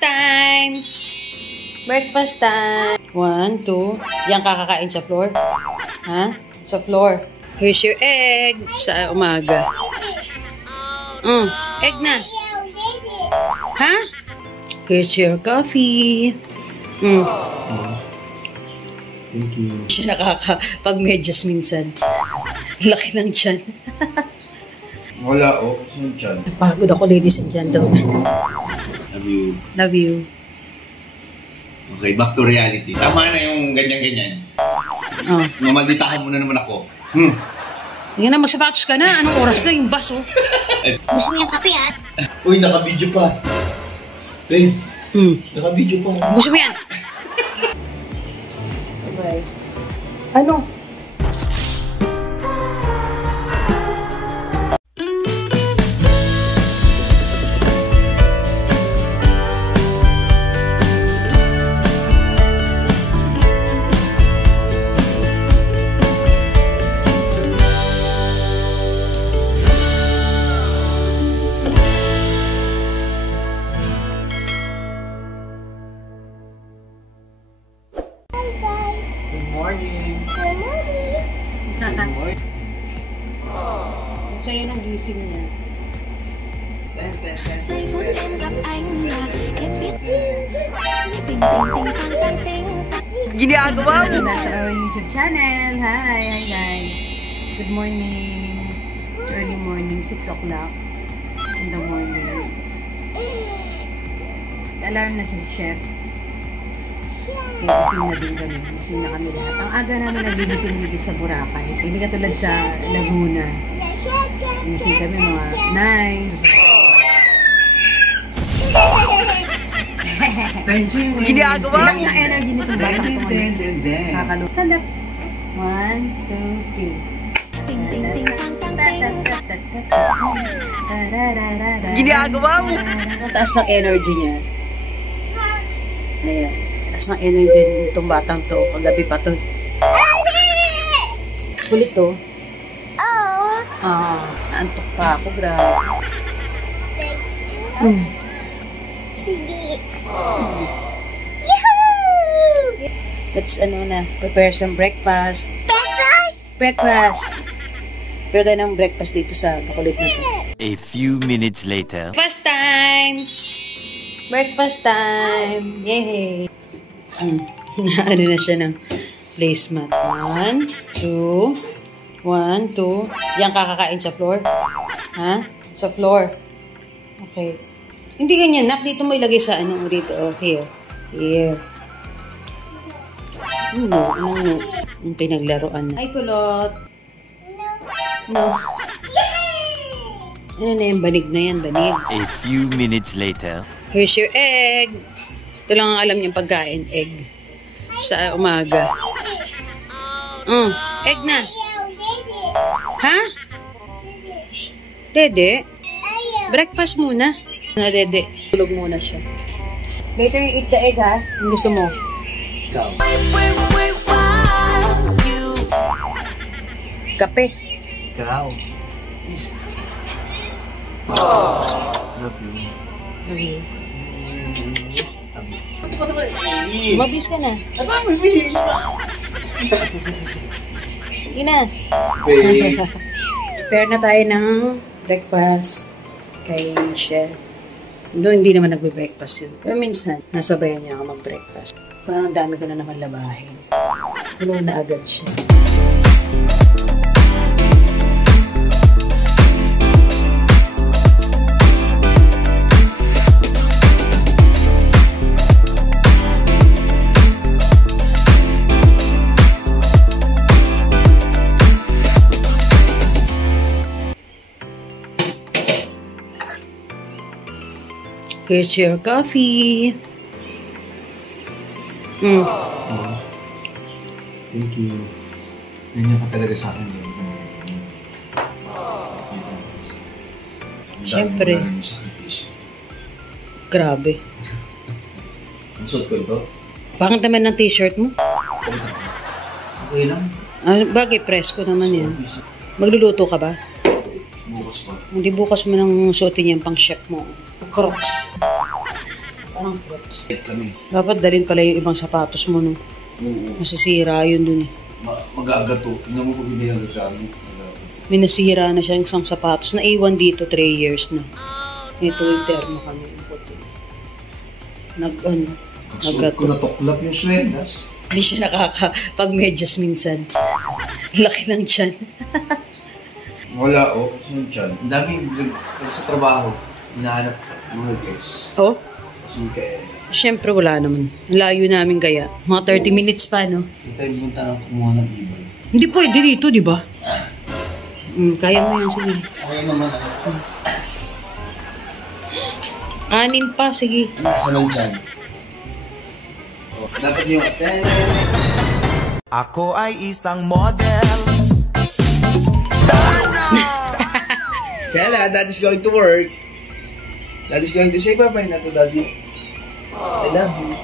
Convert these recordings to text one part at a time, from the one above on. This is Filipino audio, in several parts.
Breakfast time! Breakfast time! 1, 2. Yan kakakain sa floor? Ha? Sa floor. Here's your egg sa umaga. Egg na. Ha? Here's your coffee. Thank you. Siya nakakapag-medyas minsan. Laki ng tiyan. Wala, oh. Saan tiyan? Pagod ako, ladies and gentlemen. Love you. Love you. Okay, back to reality. Tama na yung ganyan-ganyan. Oh. Mamalditahan mo na naman ako. Yan na, magsapatos ka na. Anong oras na yung bus, oh? Gusto mo yung kape, ha? Uy, naka-video pa. Hey, naka-video pa. Gusto mo yan? Bye. Ano? Sa'yo ng gising niya. Giây phút em gặp anh là em biết tình tình tình tăng tăng tình. Ginagawa mo! Nasa our YouTube channel. Hi guys. Good morning. It's early morning, 6 o'clock in the morning. Alarm na si Chef. Kaya gising na din kami. Gising na kami lahat. Ang aga namin nagigising dito sa Boracay. So, hindi katulad sa Laguna. Gising kami mga 9. Ginagawa mo! Ilang sa energy nitong bata ko ngayon. Kakalong. Stand up. 1, 2, 3. Tình tình tình tăng tăng tình. Ginagawa mo! Ang taas ng energy niya. Ayan. Taas ng energy nitong batang to. Kagabi pa to. Kulit to. Naantok pa ako. Grabe. Sige. Let's prepare some breakfast. Breakfast! Pero tayo ng breakfast dito sa makulit na to. A few minutes later. Breakfast time! Breakfast time! Yay! Ano na siya ng placemat. 1, 2. 1, 2. Yan kakakain sa floor? Ha? Sa floor. Okay. Hindi ganyan, nak. Dito mo ilagay sa dito. Oh, here. Here. No. Yung pinaglaruan na. Ay, kulot. No. Ano na yung banig na yan, banig. A few minutes later. Here's your egg. Ito lang ang alam niyang pagkain, egg. Sa umaga. Egg na. Ha? Dede? Breakfast muna. Dede, tulog muna siya. Later you eat the egg, ha? Kung gusto mo. Ikaw. Kape. Ikaw. Peace. Love you. Love you. Love you. Mabis ka na. Aba, mabis pa. Sige na. Okay. Prepare na tayo ng breakfast kay Chef. Doon hindi naman nagbe-breakfast yun. Pero minsan, nasabayan niya ako mag-breakfast. Parang dami ko na naman labahin. Tulo na agad siya. Here's your coffee. Thank you. Ganyan ka talaga sa akin. Siyempre. Grabe. Ang suot ko ito? Pangit naman ng t-shirt mo. Okay lang. Bagay, presko naman yan. Magluluto ka ba? Bukas pa. Hindi bukas mo nang suotin yan pang chef mo. Crocs. Parang Crocs. Kami. Dapat dalhin pala yung ibang sapatos mo, no? Oo. Masisira yun dun eh. Mag-agato. Tingnan mo kung hindi nagagamit. May nasira na siya yung isang sapatos. Naiwan dito 3 years na. Ito yung termo kami. Pagsuot ko natuklap yung swenas. Hindi siya nakakapag-medyas minsan. Laki ng tiyan. Wala, oh. Kasi yung tiyan. Ang dami, pag sa trabaho, hinahanap mga guests. Oh? Kasi kaya. Siyempre wala naman. Layo namin kaya. Mga 30 minutes pa, no? Hindi tayo pumunta ng kumuha ng ibon. Hindi pwede dito, di ba? Kaya mo yan, sige. Kaya naman, ano. Kanin pa, sige. Nasa lang dyan. Dapat yung... Ako ay isang model. Kaya lang, daddy's going to work. Daddy's going to say bye-bye na to daddy. I love you.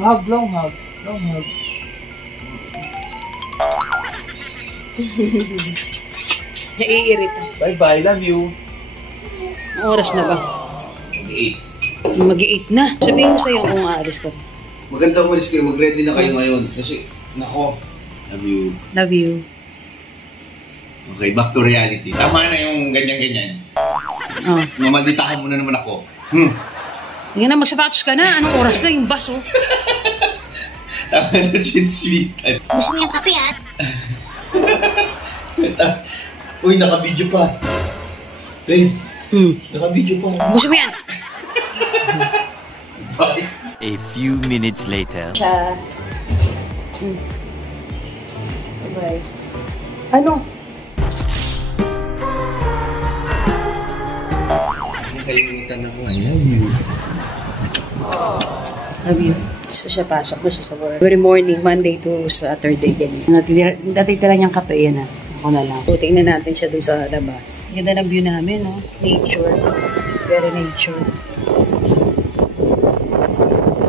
Hug, long hug. Long hug. Naiirita. Bye-bye, love you. Ang oras na ba? 8. Mag-8 na. Sabihin mo sa'yo kung aalis ka. Maganda umalis kayo, mag-ready na kayo ngayon. Kasi, nako, love you. Love you. Okay, back to reality. Tama na yung ganyan-ganyan. Oh. Mamalditahan mo na naman ako. Tingnan na, magsapatos ka na. Anong oras na yung bus, oh? Tama na, sweet. Gusto mo yung kape, ha? Uy, naka-video pa. Hey, naka-video pa. Gusto mo yan? Bye. A few minutes later. Siya. Bye. Ano? Nakalimutan ako. I love you. Love you. Gusto siya, pasok na siya sa work. Every morning, Monday to Saturday, ganyan. Natitira niyang kape, yan ah. Ako na lang. So, tingnan natin siya dun sa labas. Ganda ng view namin, no? Nature. Very nature.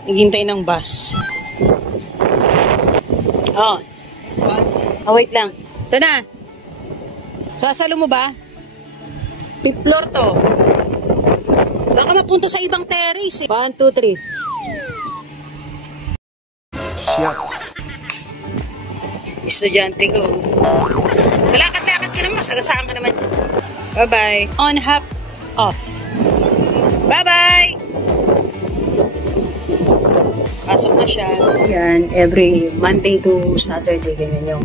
Naghintay ng bus. Oh. Oh, wait lang. Ito na. Sasalo mo ba? 5th floor to. Baka mapunta sa ibang terrace eh. 1, 2, 3. Estudyante ko. Lakad-lakad ka naman. Sagasaan ka naman. Bye-bye. On, hop, off. Bye-bye! Pasok na siya. Yan, every Monday to Saturday, ganyan yung.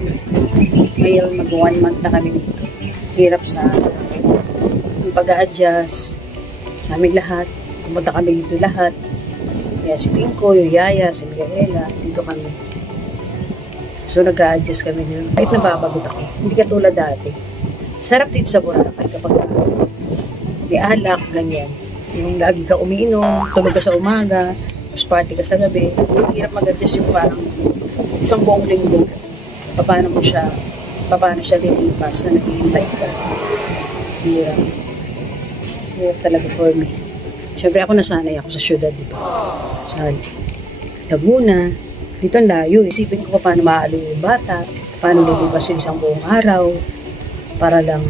Ngayon, mag-1 month na kami dito. Hirap sa yung pag-a-adjust sa aming lahat. Pumunta kami dito lahat. Kaya si Tinko, yung Yaya, si Miguela, dito kami. So, nag-a-adjust kami dito. Kahit nababagot ako. Hindi katulad dati. Sarap dito sa Boracay kapag may alak, ganyan. Yung lagi ka umiinom, tulog ka sa umaga, tapos party ka sa gabi. Hirap mag-adjust yung parang isang buong linggo. Paano siya lilipas na nag-i-invite ka. Hirap. Hirap talaga for me. Siyempre ako nasanay ako sa syudad, di ba? Sa Laguna. Dito ang layo. Isipin ko paano maalo yung bata, paano lilipas yung isang buong araw, para lang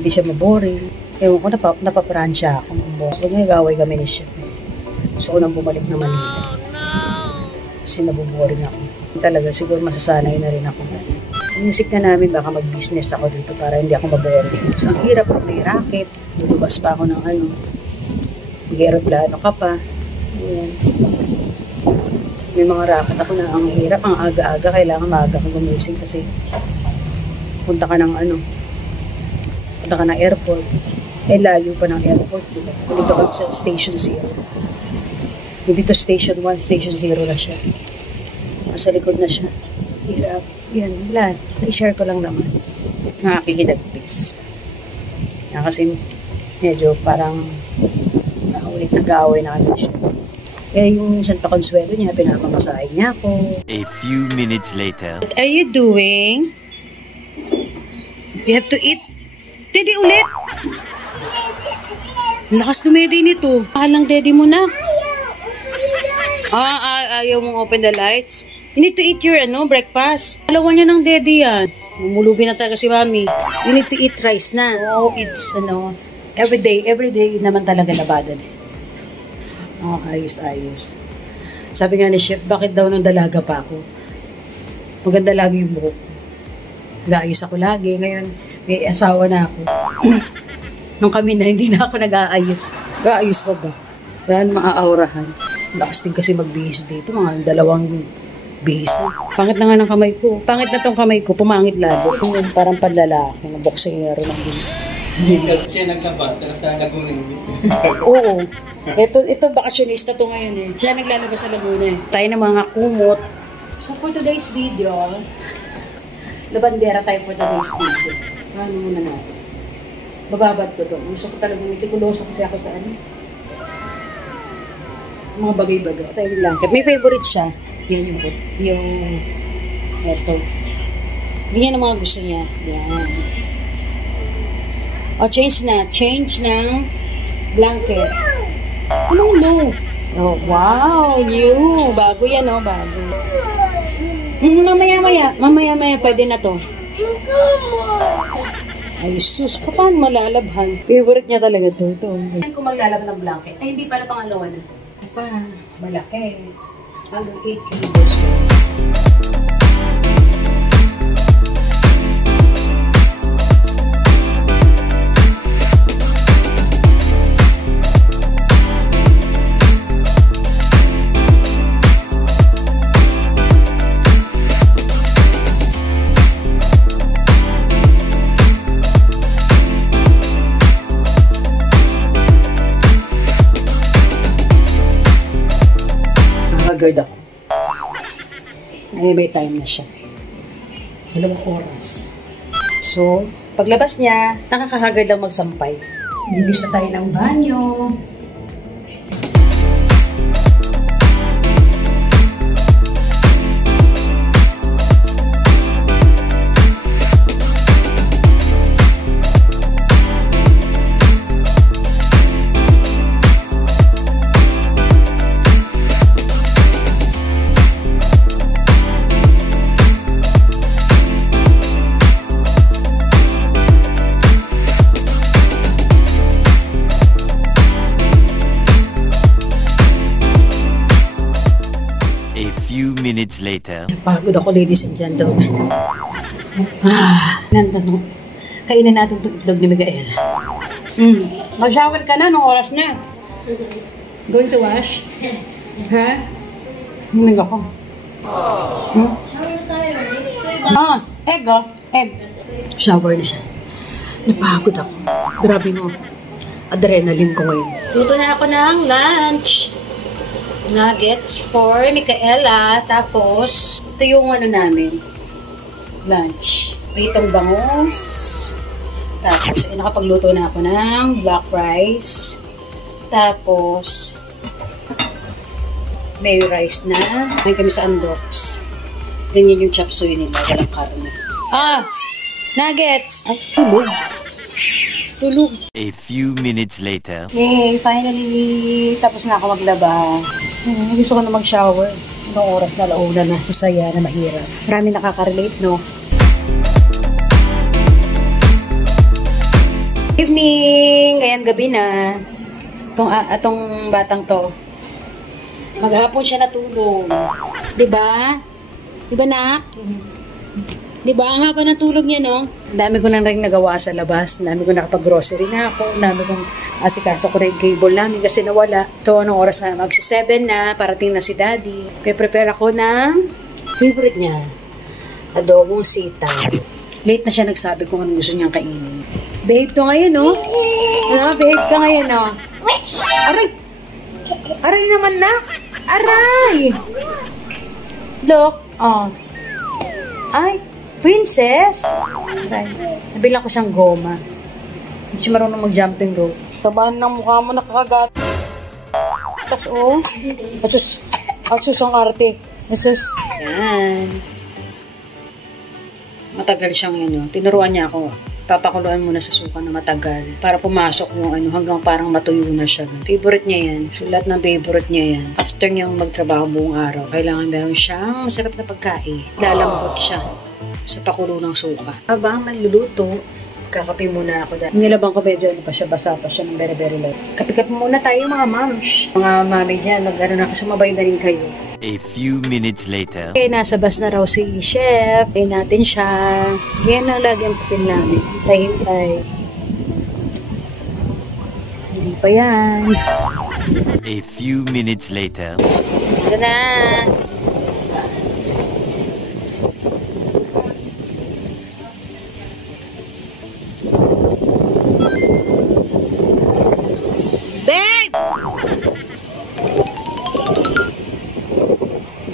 hindi siya maboring. Ewan ko, napapransya ako. Huwag niya gaway kami ni Chef. Gusto ko nang bumalik na Manila. Kasi nabuboring ako. Talaga, siguro masasanay na rin ako. Inisip na namin baka mag-business ako dito para hindi ako maboring. So, ang hirap ako may racket. Lulubas pa ako ng mag-aeroplano ka pa. Ayan. May mga racket ako na ang hirap. Ang aga-aga, kailangan maaga kang gumising kasi punta ka ng airport. Layo pa ng airport, diba? Dito ka sa Station 0. Dito Station 1, Station 0 na siya. Nasa likod na siya. Hirap. Yan, wala. I-share ko lang naman. Nakakihilagpis. Kasi medyo parang nag-aaway na kami siya. Kaya yung minsan pa konsuelo niya, pinapamasahin niya ako. A few minutes later. What are you doing? You have to eat. Daddy ulit! Lakas dumedi nito. Mahal ng daddy mo na. Ayaw mong open the lights? You need to eat your breakfast. Dalawa niya ng daddy yan. Mumulubi na talaga si mami. You need to eat rice na. Oh, it's Everyday naman talaga labadan. Oh, ayos. Sabi nga ni Chef, bakit daw nung dalaga pa ako? Maganda lagi yung buhok. Nag-aayos ako lagi. Ngayon, may asawa na ako. Nung kami na, hindi na ako nag-aayos. Nag-aayos pa ba? Yan, maaawrahan. Lakas din kasi magbihis dito. Mga 2 bihis. Pangit na nga ng kamay ko. Pangit na tong kamay ko. Pumangit lalo. Yung parang panlalaki. Na boksero lang din. Siya nagkapat, tapos nagkagunin. Oo. Ito bakasyonista to ngayon eh. Siya naglalabas sa Laguna eh. Tayo ng mga kumot. So for today's video, labandera tayo for today's video. Ano muna natin? Bababad ko to. Gusto ko talagang mitikuloso kasi ako sa ano. Sa mga bagay-bagay. Tayo blanket. May favorite siya. Yan yung eto. Ganyan ang mga gusto niya. Yan. O, change ng blanket. Ano? Oh, wow, new. Bago yan, oh, bago. Mamaya, pwede na to. Ay, sus, paano malalabhan? Favorite niya talaga to. Kung maglalaba ng blanket, ay hindi pala pangalawa na. Malaki. Hanggang 8 kilos. Guard ako. Ay, may time na siya. 2 oras. So, paglabas niya, nakakahagard lang magsampay. Bibis na tayo ng banyo. Minutes later. Pagod ako, ladies and gentlemen. Nantanong. Kainin natin itong itlog ni Miguel. Mag-shower ka na, nung oras na. Going to wash? Ha? Himig ako. Shower na tayo. Egg oh. Egg. Shower na siya. Napagod ako. Grabe mo. Adrenaline ko ngayon. Luto na ako ng lunch. Nuggets for Micaela. Tapos, ito yung ano namin. Lunch. Pritong bangus. Tapos, nakapagluto na ako ng black rice. Tapos, may rice na. May kami sa Andox. Ganyan yung chop suey nila. Walang karne. Nuggets! Ay, tulog. A few minutes later. Yay, finally, tapos na ako maglaba. Gusto ko na mag-shower. Anong oras na, launa na. Susaya na mahirap. Marami nakaka-relate, no? Evening! Ayan, gabi na. Atong batang to. Maghapon siya natulog. Diba? Diba, nak? Diba? Ang haba ng tulog niya, no? Ang dami ko na rin nagawa sa labas. Ang dami ko nakapag-grocery na ako. Ang dami kong asikaso ko na yung cable namin kasi nawala. So, anong oras na? Magsi-7 na. Parating na si Daddy. Prepare ako ng favorite niya. Adobong sitaw. Late na siya nagsabi kung anong gusto niyang kainin. Babe to ngayon, no? Babe ka ngayon, no? Aray! Aray naman na! Aray! Look, Ay! Princess! Aray. Nabilang ko siyang goma. Hindi siya marunong mag-jumping rope. Tabahan ng mukha mo, nakakagat. Tas, Asus ang arte. Asus. Yan. Matagal siyang tinuruan niya ako. Papakuluan muna sa suka na matagal. Para pumasok yung hanggang parang matuyo na siya. Favorite niya yan. So, lahat ng favorite niya yan. After niyang magtrabaho buong araw, kailangan meron siyang masarap na pagkain. Lalambot siya sa pakulo ng suka. Habang nagluluto, Kakape muna ako dahil nilabang ko medyo ano pa siya, basa pa siya ng very light. Kape-kape muna tayo mga moms. Mga mami dyan, mag-ano na, sumabay na rin kayo. A few minutes later. Okay, nasa bus na raw si Chef. Tayo natin siya. Yan lang lagi ang papel namin. Hintay-hintay. Hindi pa yan. A few minutes later. Ito na. Babe!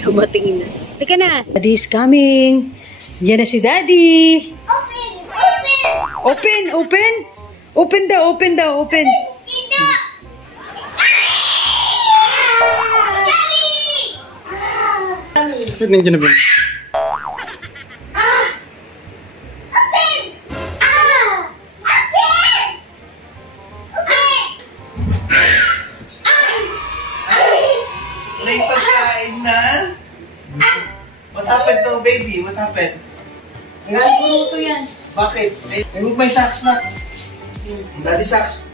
Dumating na. Teka na. Daddy's coming. Yan na si Daddy. Open! Open! Open daw, open daw, open. Wait, nandiyan na ba? May pagkain na? What happened to baby? What happened? Naguluto yan. Bakit? Remove my socks na. Daddy socks.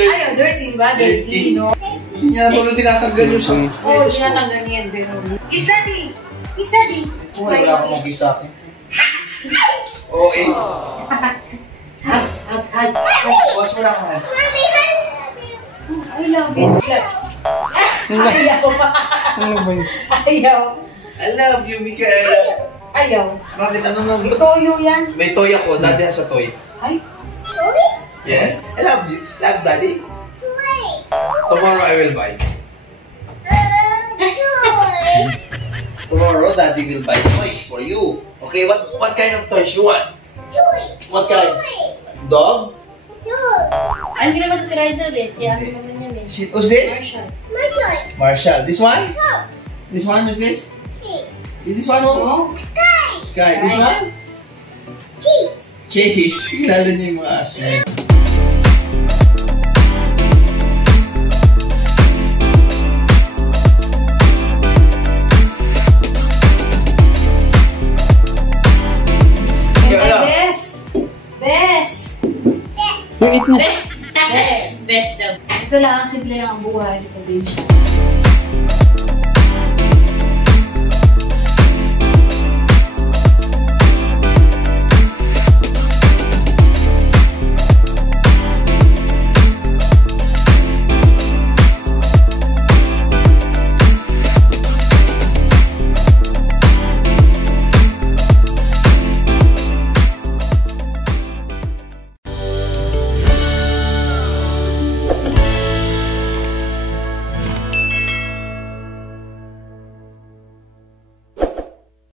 Ayaw, dirty ba? Dirty, no? Hindi niya natulog tinatanggal yung socks. Oo, tinatanggal niyan, pero... Kiss Daddy! Kiss Daddy! Wala akong mag-kiss sa akin. Oo, eh. Hug. Bukas mo na ako, Hans. I love you. Ayaw. Ayaw. I love you, Michaela. Ayaw. Bakit? Ano nang... Toyo yan. May toy ako. Daddy has a toy. Ay. Yeah? I love you. Love Daddy. Tomorrow I will buy. Tomorrow Daddy will buy toys for you. Okay, what kind of toys you want? What kind? Dog? Ano naman si Ryder eh? Si ano naman yan eh? Who's this? Marshall. This one? This one? Who's this? This one? Oh? Oh? Sky. This one? Chase. Kilala niyo yung mga aso niya. Best! Best daw. Ito lang, simple lang ang buhay sa probinsya.